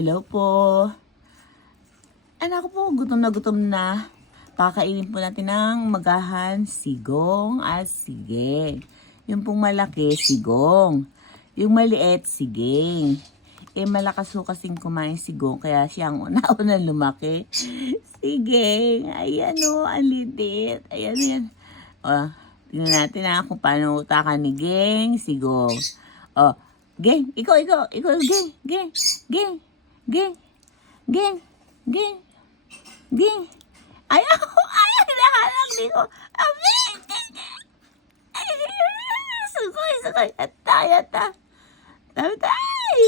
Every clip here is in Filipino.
Hello po. Anak ko po, gutom na gutom na. Pakainin po natin ng magahan, sigong at sige. Yung pong malaki, sigong. Yung maliit, siging. Malakas ho kasing kumain sigong, kaya siya ang una-una lumaki. Sige, ayan o, ang liit. Ayan, ayan. Tingnan natin kung paano utakan ni Geng, sigong. Geng, ikaw, Geng, Geng, Geng, Geng, Geng, Geng, Geng. Ayaw, nakalak dito. Sugoy, yata. Tay.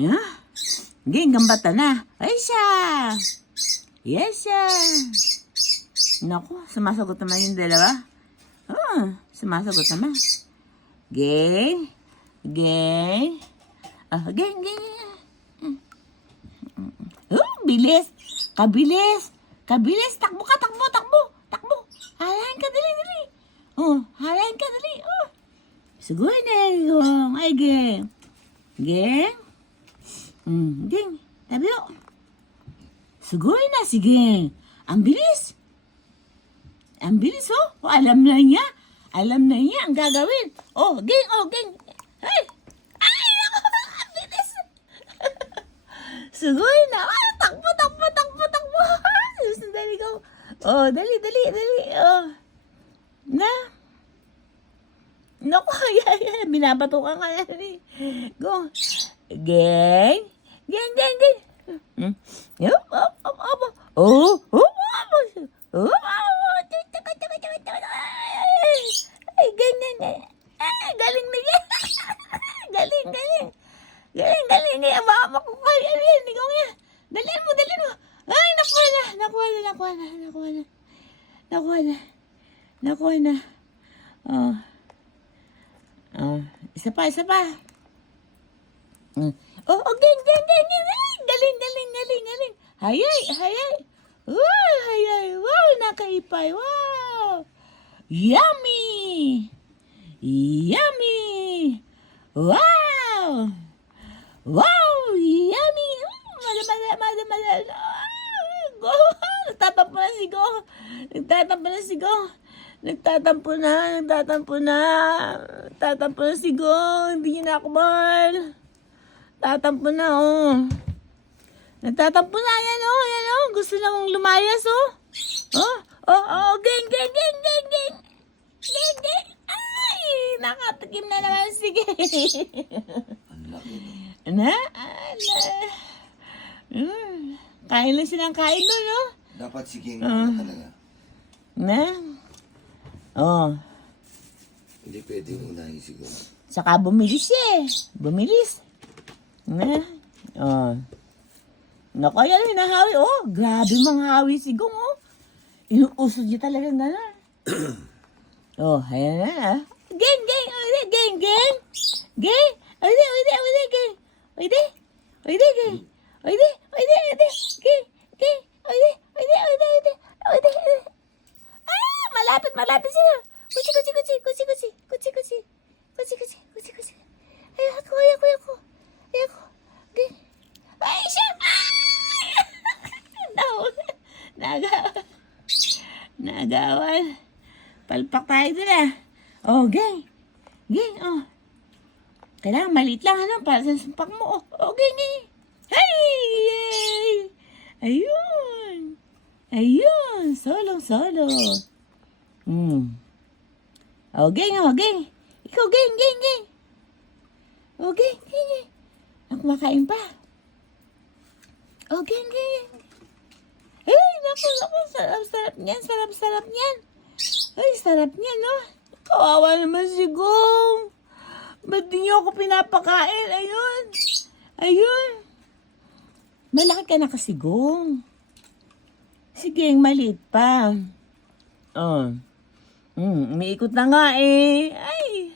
Yeah. Geng, gambata na. Ay siya. Yes, siya. Naku, sumasagot naman yung dalawa. Sumasagot naman. Geng. Geng. Geng. Bilis. Kabilis. Takbo ka. Halayan ka, dali. Halayan ka, dali. Sugoy na yung. Ay, Geng. Geng. Geng. Tabi o. Sugoy na si Geng. Ang bilis. Alam na niya ang gagawin. Geng. Ay, ang bilis. Sugoy na. Takbo. Dali ko. Dali. Na. Naku, binabato ka nga yan eh. Go. Geng. Yup. Ay, ganyan. Ay, galing na yan. Galing. Galing. Baka makukuha yan. Ikaw nga. Dalhin mo. Ay, nakuha na. Isa pa. Geng. Galing. Hayay. Wow, nakaipay. Wow. Yummy. Wow, yummy. Mala. Go. Nagtatampo na sigong. Nagtatampo na sigong. Hindi niya na ako mahal. Tatampo na, Nagtatampo na, yan, Gusto nang lumayas, Geng. Ay, nakatikim na naman, sige. Kain lang silang kain doon, no? Dapat sige talaga. Hindi pwede yung unahin siguro. Saka bumilis siya eh. Naku, yan, hinahawi. Grabe mga hawi sigong, Inuusod niya talagang gano'n. Ayan na, Geng. Malapit sila. Kutsi. Ayoko. Geng. Ay, siya. Nagawan. Palpak tayo doon, Geng. Kailangan maliit lang, para sa sumpak mo, Geng. Hey! Ayun. Solo. Geng. Ikaw, Geng. Geng. Ako makain pa. Geng. Ay, naku. Sarap niyan. Ay, sarap niyan, Kawawa naman si Gong. Ba't di niyo ako pinapakain? Ayun. Malaki ka na kasi, Gong. Sige, maliit pa. Umiikot na nga eh. Ay,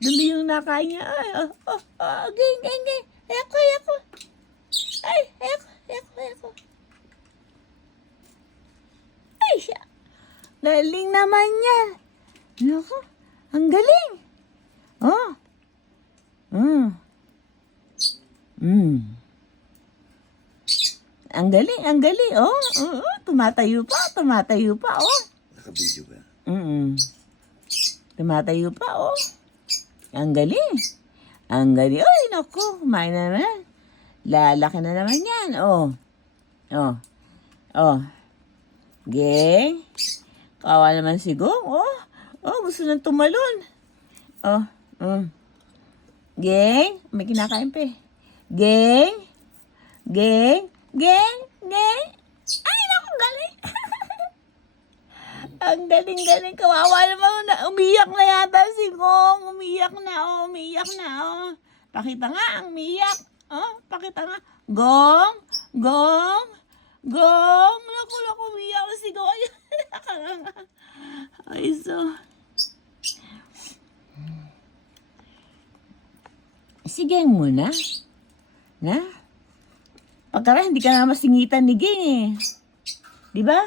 dali yung nakain niya. Geng. Ayoko. Ay, ayoko. Ay, siya. Galing naman yan. Naku, ang galing. Mm. Mm. Ang galing, oh. Oo, tumatayo pa, oh. Naka-video ba? Tumatayo pa, oh. Ang galing. Ay, naku, kumain na naman. Lalaki na naman yan, oh. Oh. Oh. Geng. Kawa naman si Gong, oh. Oh, gusto nang tumalon. Oh. Geng. May kinakain pa eh. Geng. Geng. Ay, naku, galing. Ang galing. Kawawa naman. Umiyak na yata si Gong. Umiyak na, oh. Pakita nga, ang umiyak. Oh, pakita nga. Gong. Naku, umiyak na si Gong. Ay, so. Si Geng muna. Na? Pagkara, hindi ka na masingitan ni Geng eh. Di ba?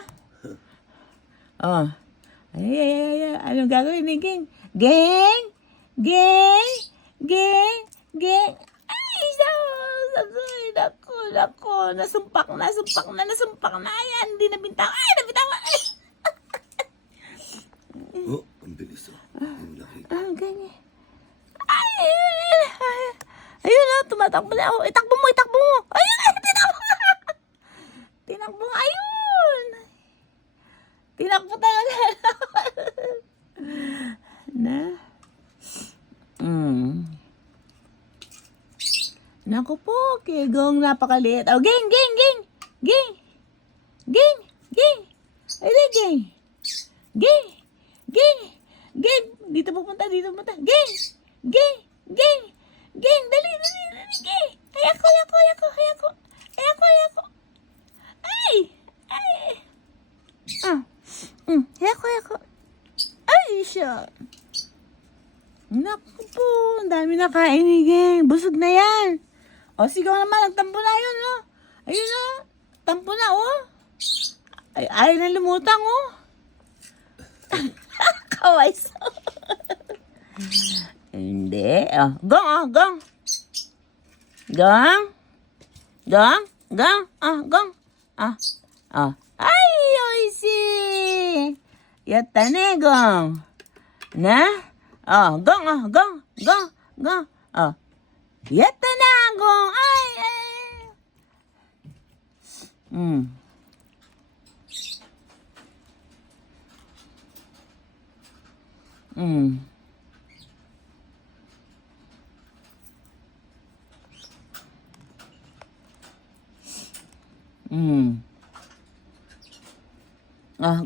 Oh. Ay. Anong gagawin ni Geng? Geng. Ay, Naku. Nasumpak na. Ayan, hindi nabintawa. Ay, nabintawa. Ay. Oh, ang bilis oh. Ang laki. Ganyan. Ay. Ayun na, tumatakbo na. Oh, itakbo mo. Ayun, tinakbo. Ayun. Tinakbo talaga. Na? Naku po, kay Gong napakaliit. Oh, Geng. Ay, Geng. Dito pupunta. Geng. Dali, Geng. Hayako. Ay. Hayako. Ay, siya. Naku po, ang dami na kain ni Geng. Busog na yan. O, sigaw naman, nagtampo na yun, no? Ayun, no? Tampo na, oh. Ay, ayaw na lumutang, oh. Kawais. Hindi. Oh, Gong. Ay, oishi. Yatta ne, Gong. Na? Oh, Gong. Oh. Yatta na, Gong. Ay.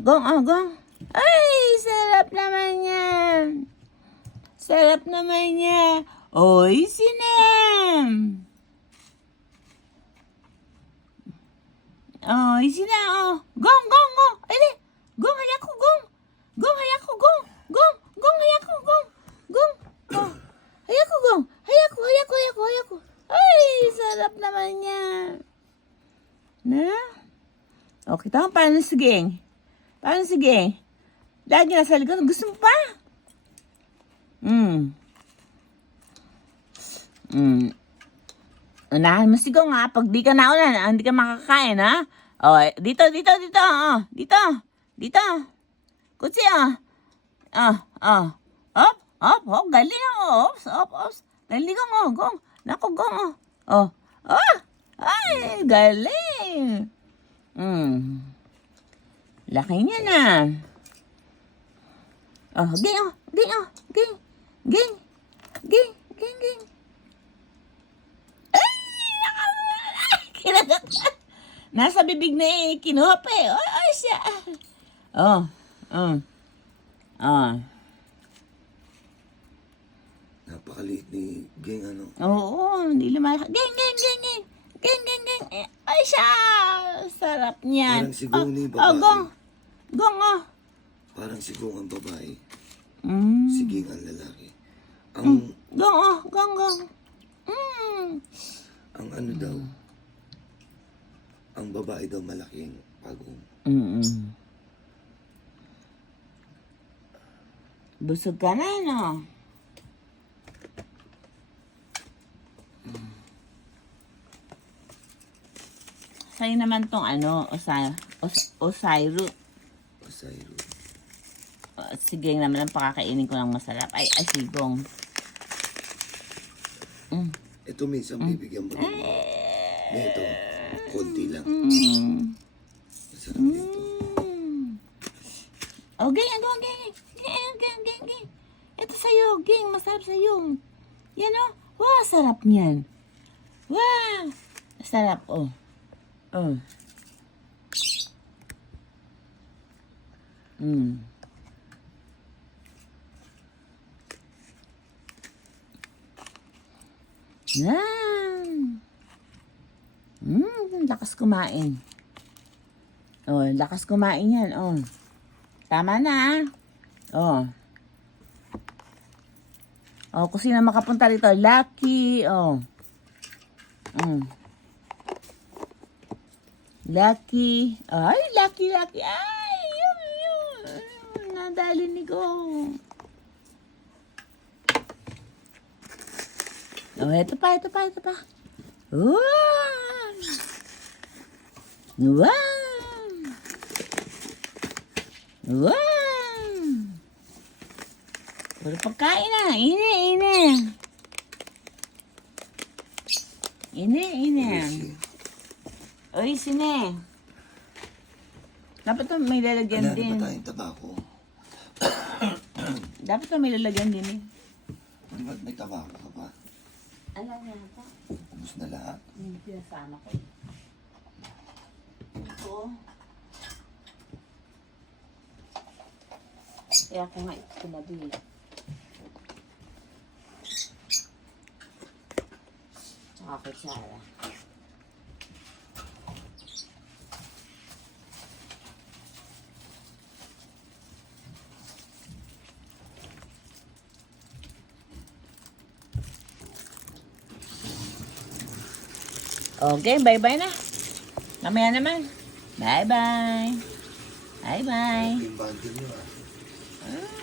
Gong. Ay, sarap naman yan. Oy, sinem. Oy, sinem. Oh, Gong. Ay, Gong, hayako, Gong. Gong, hayako, Gong. Gong, hayako, Gong. Oh, hayako. Ay, sarap naman yan. Na? Okay, tama, paano si Geng? Lagi nasa likod. Gusto mo pa? Unahan mo si Gong, ha? Pag di ka naunan, hindi ka makakain, ha? O, dito. Oh, dito. Kutsi, oh. Op. Oh, galing, oh. Ops. Galing, Gong. Naku, Gong, oh. Ay, galing. Laki niya na. Oh, Geng. Kinagat. Nasa bibig na eh. Kinuha pa eh. Ay, siya. Oh. Napakaliit ni Geng, ano? Oo, hindi lumalaki. Geng. Ay, siya. Sarap niyan. Parang si Gong ni babae. Gong. Parang si Gong ang babae. Mm. Si Geng ang lalaki. Ang Gong. ang ano daw, ang babae daw malaking pagong. Busog ka na, no? Sa'yo naman tong ano, Osairu. Osairu. Sige naman ang pakakainin ko ng masarap. Ay, sigong. Ito minsan bibigyan mo rin. Ito, konti lang. Masarap dito. Oh, gang. Gang. Ito sa'yo, gang. Masarap sa'yo. Yan, oh. Wow, sarap niyan. Wow. Sarap, oh. Oh. Yan. Lakas kumain. Oh, lakas kumain yan, oh. Tama na, oh. Oh, kung sino makapunta rito, Lucky, oh. Lucky. Ay, Lucky. Ay, yun. Nadali ni Go. Oh, ito pa. Wow. Puro pagkain na. Ini. Oy, sine. Dapat to may lalagyan Wala din. na ba tayong tabako? Dapat to may lalagyan din eh. Di ba may tabako ka pa? Alam niya ito. Ubus na lahat. Pinasama ko. Ito. Kaya ko nga ito pinabi. Tsaka kutsara. Okay, bye-bye na. Mamaya naman. Bye-bye. Yung bundle nyo ah.